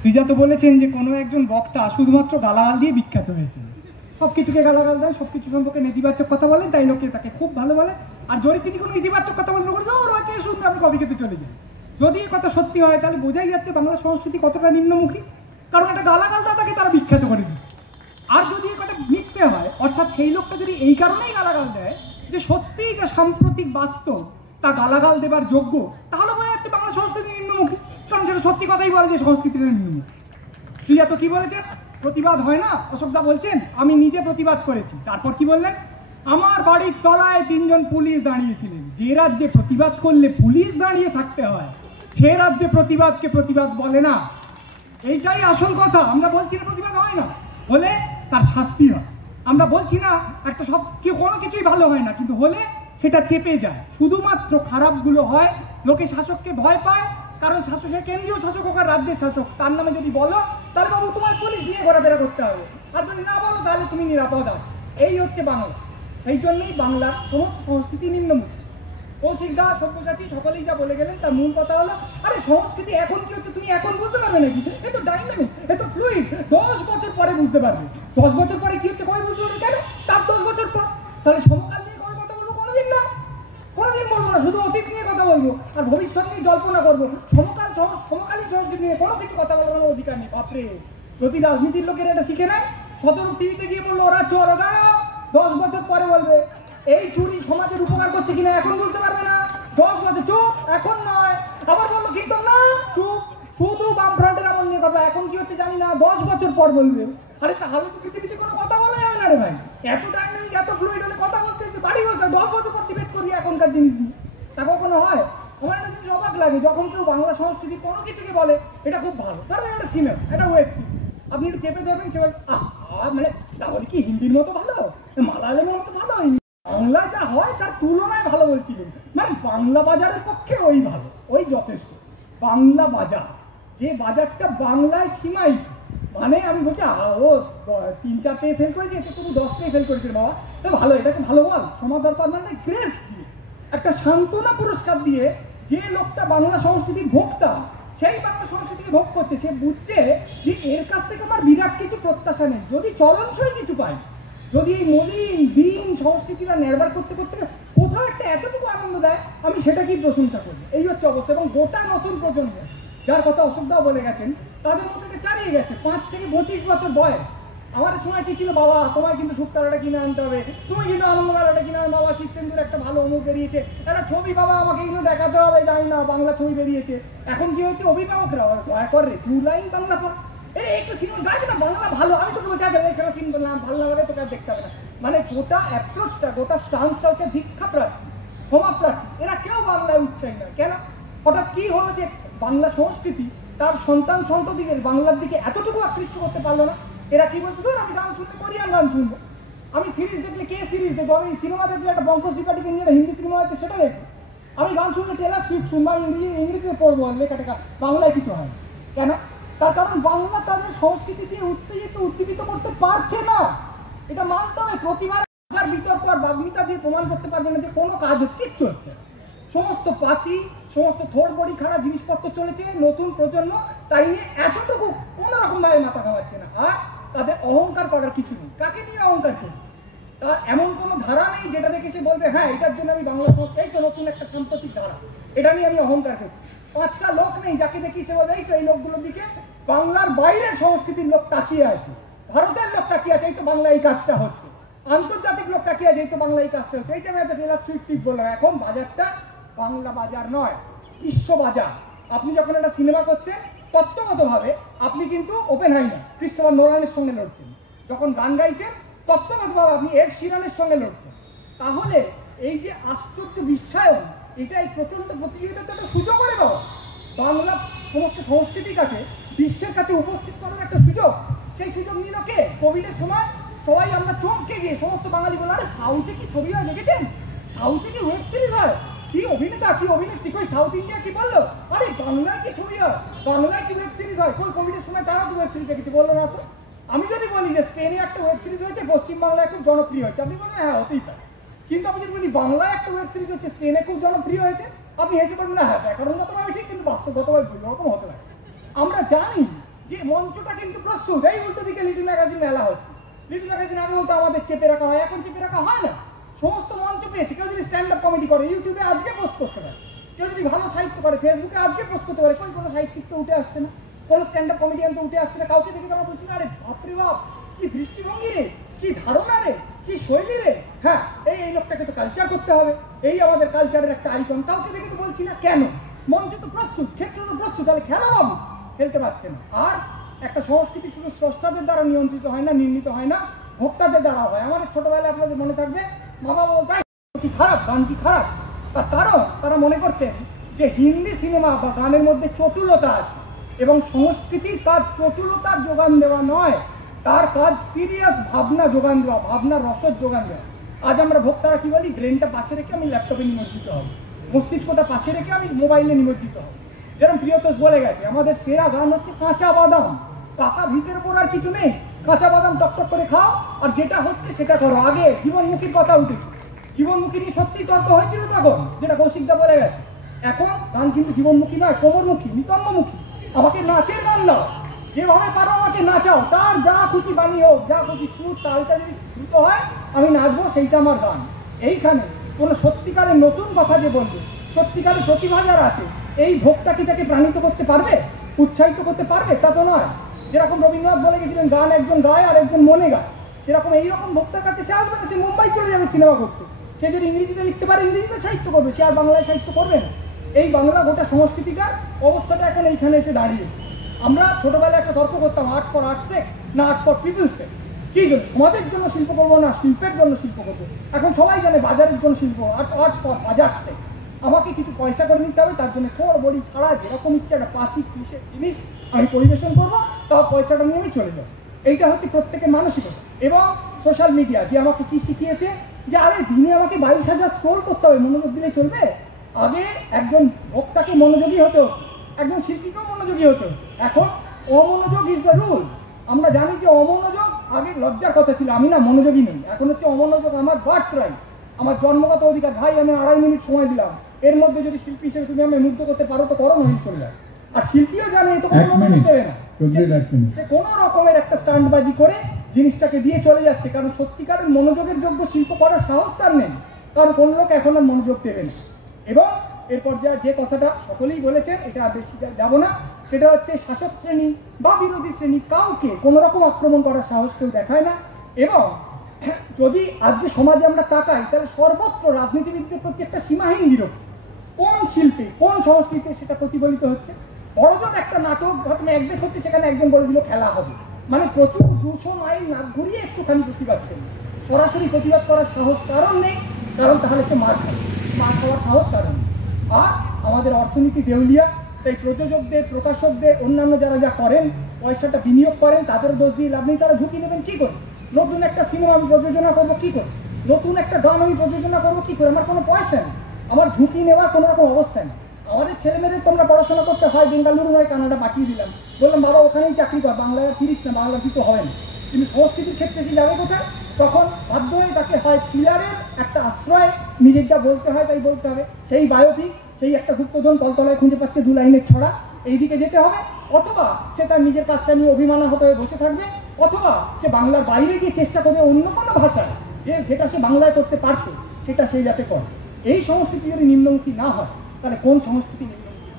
শ্রীজাত বলেছেন যে কোনো একজন বক্তা শুধুমাত্র গালাগাল দিয়ে বিখ্যাত হয়েছে। সব কিছুকে গালাগাল দেন, সব কিছু সম্পর্কে নেতিবাচক কথা বলেন, তাই লোকে তাকে খুব ভালো বলে। আর যদি তিনি কোনো ইতিবাচক কথা বলেন ওর হয়তো শুনতে আমি কবি খেতে চলে যাই। যদি এই কথা সত্যি হয় তাহলে বোঝাই যাচ্ছে বাংলা সংস্কৃতি কতটা নিম্নমুখী, কারণ একটা গালাগাল দাদাকে তারা বিখ্যাত করে দিচ্ছে। আর যদি এই কথা মিথ্যে হয়, অর্থাৎ সেই লোকটা যদি এই কারণেই গালাগাল দেয় যে সত্যিই যে সাম্প্রতিক বাস্তব তা গালাগাল দেবার যোগ্য, তাহলে বোঝা যাচ্ছে বাংলা সংস্কৃতি নিম্নমুখী, কারণ সেটা সত্যি কথাই বলে যে সংস্কৃতিটা নিম্নমুখী। শ্রীজাত কি বলেছেন? প্রতিবাদ হয় না, অশোকদা বলছেন আমি নিজে প্রতিবাদ করেছি। তারপর কি বললেন? আমার বাড়ির তলায় 3 জন পুলিশ দাঁড়িয়েছিলেন। যে রাজ্যে প্রতিবাদ করলে পুলিশ দাঁড়িয়ে থাকতে হয় সে রাজ্যে প্রতিবাদকে প্রতিবাদ বলে না। এইটাই আসল কথা। আমরা বলছি না প্রতিবাদ হয় না, হলে তার শাস্তি হয়। আমরা বলছি না একটা সব কোনো কিছুই ভালো হয় না, কিন্তু হলে সেটা চেপে যায়। শুধুমাত্র খারাপগুলো হয়, লোকে শাসককে ভয় পায়, কারণ শাসকের কেন্দ্রীয় শাসক হোক আর রাজ্যের শাসক, তার নামে যদি বলো তাহলে বাবু তোমার পুলিশ নিয়ে ঘোরাফেরা করতে হবে, আর যদি না বলো তাহলে তুমি নিরাপদ আছো। এই হচ্ছে বাংলা। সেই জন্যই বাংলার সমস্ত সংস্কৃতি নিম্নমুখী। কৌশিক দা, সব্যসাচী সকলেই যা বলে গেলেন তার মূল কথা হলো, আরে সংস্কৃতি এখন কি হচ্ছে তুমি এখন বুঝতে পারবে নাকি? এ তো ডাইনামিক, এ তো ফ্লুইড, 10 বছর পরে বুঝতে পারবে। 10 বছর পরে কি হচ্ছে কবে বুঝতে পারবে? কেন? তার 10 বছর পর। তাহলে সমকাল নিয়ে কবে কথা বলবো? কোনোদিন না, কোনোদিন বলবো না, শুধু অতীত নিয়ে কথা বলবো আর ভবিষ্যৎ নিয়ে জল্পনা করবো। সমকালীন সংস্কৃতি নিয়ে কোনো কিছু কথা বলার কোনো অধিকার নেই। বাপরে, যদি রাজনীতির লোকেরা এটা শিখে নেয়, 17 টিভিতে গিয়ে বললো ওরা চোর, ওরা 10 বছর পরে বলবে এই চুরি সমাজের উপকার করছে কিনা এখন বলতে পারবে না। 10 বছর চুপ, এখন নয়। আবার বললো কীর্তন না, চুপ, শুধু বামফ্রন্টের আমল নিয়ে কথা, এখন কি হচ্ছে জানি না, 10 বছর পর বলবে। আরে তাহলে তো পৃথিবীতে কোনো কথা বলা যাবে না রে ভাই। এত ডাইনামিক, এত ফ্লুইড হলে কথা বলতে হচ্ছে বাড়ি বলতে 10 বছর পর ডিবেট করি এখনকার জিনিস নিয়ে। তা কখনো হয়? আমার একটা জিনিস অবাক লাগে, যখন কেউ বাংলা সংস্কৃতি কোনো কিছুকে বলে এটা খুব ভালো, ধরো একটা সিনেমা, একটা ওয়েব সিরিজ, আপনি একটু চেপে ধরবেন, সে মানে তাহলে কি হিন্দির মতো ভালো, মালায়ালামের মতো ভালো হয়নি, বাংলায় যা হয় তার তুলনায় ভালো বলছিলেন। মানে বাংলা বাজারের পক্ষে ওই ভালো, ওই যথেষ্ট। বাংলা বাজার, যে বাজারটা বাংলায় সীমায়িত, মানে আমি বলছি ও 3-4 ফেল করেছে, এটা তুমি 10 ফেল করেছিল বাবা, তো ভালো, এটাকে ভালো বল। সমাজ দরকার মানে গ্রেস দিয়ে, একটা সান্ত্বনা পুরস্কার দিয়ে, যে লোকটা বাংলা সংস্কৃতির ভোক্তা সেই বাংলা সংস্কৃতিকে ভোগ করছে, সে বুঝছে যে এর কাছ থেকে আমার বিরাট কিছু প্রত্যাশা নেই। যদি চলনসই কিছু পাই, যদি এই মলিন দিন সংস্কৃতিটা নির্ভর করতে করতে কোথাও একটা এতটুকু আনন্দ দেয়, আমি সেটাকেই প্রশংসা করি। এই হচ্ছে অবস্থা। এবং গোটা নতুন প্রজন্ম, যার কথা অশোকদাও বলে গেছেন, তাদের মধ্যে চালিয়ে গেছে 5 থেকে 25 বছর বয়স। আমার সময় কি ছিল, বাবা তোমায় কিন্তু শুক্তারাটা কিনে আনতে হবে, তুমি কিন্তু আনন্দমেলাটা কিনে আনো, বাবা শীর্ষেন্দুর একটা ভালো অমুক বেরিয়েছে, একটা ছবি বাবা আমাকে কিন্তু দেখাতে হবে, জানি না বাংলা ছবি বেরিয়েছে। এখন কি হচ্ছে, অভিভাবকরা দয়া করে 2 লাইন বাংলা পড়, একটু সিনেমা গাছ না বাংলা ভালো, আমি তোকে বলছি এখানে সিনেমা নাম ভালো লাগে তোকে আর দেখতে হবে না। মানে গোটা অ্যাপ্রোচটা, গোটা স্টান্সটা হচ্ছে ভিক্ষা প্রার্থী, ক্ষমা প্রার্থী। এরা কেউ বাংলায় উৎসাহী না। কেন? হঠাৎ কি হলো যে বাংলা সংস্কৃতি তার সন্তান সন্ততিদের বাংলার দিকে এতটুকু আকৃষ্ট করতে পারলো না? এরা কি বলছে, আমি গান শুনতে কোরিয়ান গান শুনবো, আমি সিরিজ দেখলে কে সিরিজ দেখবো, আমি সিনেমা দেখলে একটা বঙ্কজ ত্রিপাঠী নিয়ে হিন্দি সিনেমা আছে সেটা দেখবো, আমি গান শুনলে টেলার সুইফট শুনবো, আমি ইংরেজিতে পড়বো, লেখা টেখা বাংলায় কিছু হয়। কেন? তার কারণ বাংলা তাদের সংস্কৃতি দিয়ে উদ্দীপিত করতে পারছে না। এটা মানতে হবে। প্রতিবার বিতর্ক আর বাগ্মিতা দিয়ে প্রমাণ করতে পারবে না যে কোনো কাজ হচ্ছে, কিচ্ছু হচ্ছে। সমস্ত পাতি, সমস্ত থোড় বড়ি খারাপ জিনিসপত্র চলেছে, নতুন প্রজন্ম তাই নিয়ে এতটুকু কোনোরকম ভাবে মাথা খাওয়াচ্ছে না। আর তাদের অহংকার করার কিছু নেই। কাকে নিয়ে অহংকার করবে? তার এমন কোনো ধারা নেই যেটা দেখে সে বলবে হ্যাঁ এটার জন্য আমি বাংলা সংস্কৃতি, এই তো নতুন একটা সাম্প্রতিক ধারা, এটা নিয়ে আমি অহংকার করছি। 5টা লোক নেই যাকে দেখি সে বলবে এই তো এই লোকগুলোর দিকে বাংলার বাইরের সংস্কৃতির লোক তাকিয়ে আছে, ভারতের লোক তাকিয়ে আছে, এই তো বাংলা এই কাজটা হচ্ছে, আন্তর্জাতিক লোক তাকিয়ে আছে, এই তো বাংলা এই কাজটা হচ্ছে। এইটা আমি একটা টেলার সুইফট বললাম, এখন বাজারটা বাংলা বাজার নয়, বিশ্ব বাজার। আপনি যখন একটা সিনেমা করছেন তত্ত্বগতভাবে আপনি কিন্তু ওপেনহাইমার, ক্রিস্টোফার নোলানের সঙ্গে লড়ছেন। যখন গান গাইছেন তত্ত্বগতভাবে আপনি এড শিরানের সঙ্গে লড়ছেন। তাহলে এই যে আশ্চর্য বিশ্বায়ন, এটা এই প্রচণ্ড প্রতিযোগিতাতে একটা সুযোগ করে দেওয়া, বাংলা সমস্ত সংস্কৃতিটাকে বিশ্বের কাছে উপস্থিত করার একটা সুযোগ। সেই সুযোগ নিল কে? কোভিডের সময় সবাই আমরা চমকে গিয়ে সমস্ত বাঙালি বলে, আরে সাউথে কি ছবি হয় দেখেছেন, সাউথে কি ওয়েব সিরিজ হয়, কি অভিনেতা কি অভিনেত্রী, কই সাউথ ইন্ডিয়া কি বললো, আরে বাংলায় কি ছবি হয়, বাংলায় কি ওয়েব সিরিজ হয়, কই কোভিডের সময় তারা তো ওয়েব সিরিজ দেখেছে, বললো না তো। আমি যদি বলি যে স্পেনে একটা ওয়েব সিরিজ হয়েছে, পশ্চিমবাংলায় খুব জনপ্রিয় হয়েছে, আপনি বলবেন হ্যাঁ হতেই পারে। কিন্তু আমি যদি বলি বাংলায় একটা ওয়েব সিরিজ হচ্ছে, স্পেনে খুব জনপ্রিয় হয়েছে, আপনি হেসে বলবেন না হ্যাঁ ব্যাকরণগতভাবে ঠিক, কিন্তু বাস্তবগতভাবে দুই রকম হতে পারে। আমরা জানি যে কিন্তু প্রস্তুত। এই উল্টো দিকে লিটল ম্যাগাজিন মেলা হচ্ছে। লিটল ম্যাগাজিন আগে বলতো আমাদের চেপে রাখা হয়, এখন চেপে রাখা হয় না। সমস্ত মঞ্চ পেয়েছে। কেউ যদি স্ট্যান্ড আপ কমেডি করে ইউটিউবে আজকে পোস্ট করতে পারে, কেউ যদি ভালো সাহিত্য করে ফেসবুকে আজকে পোস্ট করতে পারে। কোনো সাহিত্যিক তো উঠে আসছে না, কোনো স্ট্যান্ড আপ কমেডিয়ান তো উঠে আসছে না। কাউকে দেখে আমরা বলছি না আরে বাপরে বাপ কি দৃষ্টিভঙ্গি রে, কি ধারণা রে, কি শৈলী রে, হ্যাঁ এই লোকটাকে তো কালচার করতে হবে, এই আমাদের কালচারের একটা আইকন। কাউকে দেখে তো বলছি না কেন, মঞ্চ তো প্রস্তুত, ক্ষেত্র তো প্রস্তুত, তাহলে খেলা বাবু খেলতে পারছে না। আর একটা সংস্কৃতি শুধু স্রষ্টাদের দ্বারা নিয়ন্ত্রিত হয় না, নির্মিত হয় না, ভোক্তাদের দ্বারা হয়। আমাদের ছোটবেলায় আপনাদের মনে থাকবে বাবা বলতে কি খারাপ, গান কি খারাপ, তার কারণ তারা মনে করতেন যে হিন্দি সিনেমা বা গানের মধ্যে চটুলতা আছে এবং সংস্কৃতির কাজ চটুলতার যোগান দেওয়া নয়, তার কাজ সিরিয়াস ভাবনা যোগান দেওয়া, ভাবনার রসদ যোগান দেওয়া। আজ আমরা ভোক্তারা কি বলি, ব্রেনটা পাশে রেখে আমি ল্যাপটপে নিমজ্জিত হব, মস্তিষ্কটা পাশে রেখে আমি মোবাইলে নিমজ্জিত হব। যেরকম প্রিয়তোষ বলে গেছে আমাদের সেরা গান হচ্ছে কাঁচা বাদাম, পাকা ভিতের উপর আর কিছু নেই, কাঁচা বাদাম টকটক করে খাও আর যেটা হচ্ছে সেটা করো। আগে জীবনমুখীর কথা উঠেছে, জীবনমুখী নিয়ে সত্যি তর্ক হয়েছিল তখন, যেটা কৌশিকদা বলে গেছে। এখন গান কিন্তু জীবনমুখী নয়, কোমরমুখী, নিতম্বমুখী। আমাকে নাচের গান দাও, যেভাবে পারো আমাকে নাচাও, তার যা খুশি বানিয়ে হোক, যা খুশি সুর তালটা যদি দ্রুত হয় আমি নাচবো, সেইটা আমার গান। এইখানে কোনো সত্যিকারের নতুন কথা যে বলবে, সত্যিকারের প্রতিভা যারা আছে, এই ভোক্তা কি তাকে প্রাণিত করতে পারবে, উৎসাহিত করতে পারবে? তা তো নয়। যেরকম রবীন্দ্রনাথ বলে গেছিলেন গান একজন গায় আর একজন মনে গায়, সেরকম এইরকম ভোক্তার কাছে সে আসবে না, সে মুম্বাই চলে যাবে সিনেমা করতে। সে যদি ইংরেজিতে লিখতে পারে ইংরেজিতে সাহিত্য করবে, সে আর বাংলায় সাহিত্য করবে না। এই বাংলা গোটা সংস্কৃতিটার অবস্থাটা এখন এইখানে এসে দাঁড়িয়েছে। আমরা ছোটবেলায় একটা তর্ক করতাম, আর্ট ফর আর্টসে না আর্ট ফর পিপলসে। কি জন্য সমাজের জন্য শিল্প করবো না শিল্পের জন্য শিল্প করবো? এখন সবাই জানে বাজারের জন্য শিল্প, আর্ট ফর বাজারসে। আমাকে কিছু পয়সা করে নিতে হবে, তার জন্য খোর বড়ি খাড়া যেরকম ইচ্ছে একটা প্লাস্টিক পিসের জিনিস আমি পরিবেশন করবো, তার পয়সাটা নিয়ে আমি চলে যাবো। এইটা হচ্ছে প্রত্যেকের মানসিকতা। এবং সোশ্যাল মিডিয়া যে আমাকে কি শিখিয়েছে যে আরে দিনে আমাকে 22,000 স্ক্রোল করতে হবে, মনোযোগ দিলে চলবে? আগে একজন ভোক্তাকে মনোযোগী হতো, একজন শিল্পীকেও মনোযোগী হতো। এখন অমনোযোগ ইজ দ্য রুল। আমরা জানি যে অমনোযোগ আগে লজ্জার কথা ছিল, আমি না মনোযোগী নেই। এখন হচ্ছে অমনোযোগ আমার বার্থ রাইট, আমার জন্মগত অধিকার। ভাই আমি 2.5 মিনিট সময় দিলাম, এর মধ্যে যদি শিল্পী হিসেবে তুমি আমি মুগ্ধ করতে পারো তো করো, নহিলে চলে যায়। আর শিল্পীও জানে তো কোনো মনোযোগ দেবে না, সে কোনো রকমের একটা স্টান্টবাজি করে জিনিসটাকে দিয়ে চলে যাচ্ছে। কারণ সত্যিকারের মনোযোগের যোগ্য শিল্প করার সাহস তার নেই, কারণ কোনো লোক এখন আর মনোযোগ দেবে না। এবং এরপর যে কথাটা সকলেই বলেছেন, এটা বেশি যাব না, সেটা হচ্ছে শাসক শ্রেণী বা বিরোধী শ্রেণী কাউকে কোনো রকম আক্রমণ করার সাহস কেউ দেখায় না। এবং যদি আজকে সমাজে আমরা তাকাই, তাহলে সর্বত্র রাজনীতিবিদদের প্রতি একটা সীমাহীন বিরক্তি। কোন শিল্পে কোন সংস্কৃতিতে সেটা প্রতিফলিত হচ্ছে? বড়জন একটা নাটক ঘটনা একবেক হচ্ছে, সেখানে একজন বলে দিল খেলা হবে, মানে প্রচুর 200 মাইল নাক ঘুরিয়ে একটুখানি প্রতিবাদ করবে। সরাসরি প্রতিবাদ করার সাহস কারণ নেই, কারণ তাহলে সে মার খাবে, মার খাওয়ার সাহস কারণ নেই। আর আমাদের অর্থনীতি দেউলিয়া, তাই প্রযোজকদের, প্রকাশকদের, অন্যান্য যারা যা করেন, পয়সাটা বিনিয়োগ করেন, তাদের দোষ দিয়ে লাভ নেই। তারা ঝুঁকি নেবেন কী করে? নতুন একটা সিনেমা আমি প্রযোজনা করবো কী করে? নতুন একটা গান আমি প্রযোজনা করবো কী করে? আমার কোনো পয়সা নেই, আমার ঝুঁকি নেওয়ার কোনো রকম অবস্থা নেই। আমাদের ছেলেমেয়েদের তোমরা পড়াশোনা করতে হয় বেঙ্গালুরু নয় কানাডা পাঠিয়ে দিলাম, বললাম বাবা ওখানেই চাকরি কর, বাংলায় ফিরিস না, বাংলা কিছু হবে না। কিন্তু সংস্কৃতির ক্ষেত্রে সে যাবে কোথায়? তখন বাধ্য হয়ে তাকে হয় থ্রিলারের একটা আশ্রয়, নিজের যা বলতে হয় তাই বলতে হবে, সেই বায়োপিক, সেই একটা গুপ্তধন কলতলায় খুঁজে পাচ্ছে 2 লাইনের ছড়া, এই দিকে যেতে হবে। অথবা সে তার নিজের কাজটা নিয়ে অভিমানাহত হয়ে বসে থাকবে, অথবা সে বাংলার বাইরে গিয়ে চেষ্টা করবে অন্য কোনো ভাষায়, যেটা সে বাংলায় করতে পারতো সেটা সে যাতে করে। এই সংস্কৃতি যদি নিম্নমুখী না হয়, তাহলে কোন সংস্কৃতি নিম্নমুখী?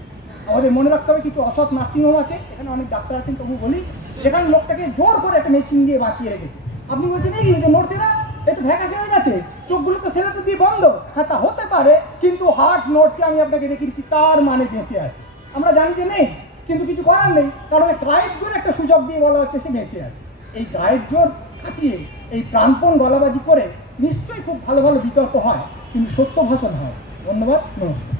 আমাদের মনে রাখতে হবে কিছু অসৎ নার্সিংহোম আছে, এখানে অনেক ডাক্তার আছেন, তবু বলি, যেখানে লোকটাকে জোর করে একটা মেশিন দিয়ে বাঁচিয়ে রেখেছে। আপনি বলছেন এই যে নড়ছে না, একটু ভ্যাকাশন হয়ে গেছে, চোখগুলো তো সেলাতে দিয়ে বন্ধ, হ্যাঁ তা হতে পারে, কিন্তু হার্ট নড়ছে আমি আপনাকে দেখিয়ে দিচ্ছি, তার মানে বেঁচে আছে। আমরা জানি যে নেই, কিন্তু কিছু করার নেই, কারণ গায়ের জোর একটা সুযোগ দিয়ে বলা হচ্ছে সে বেঁচে আছে। এই গায়ের জোর খাটিয়ে এই প্রাণপণ গলাবাজি করে নিশ্চয়ই খুব ভালো ভালো বিতর্ক হয়, কিন্তু সত্য ভাষণ হয়। ধন্যবাদ, নমস্কার।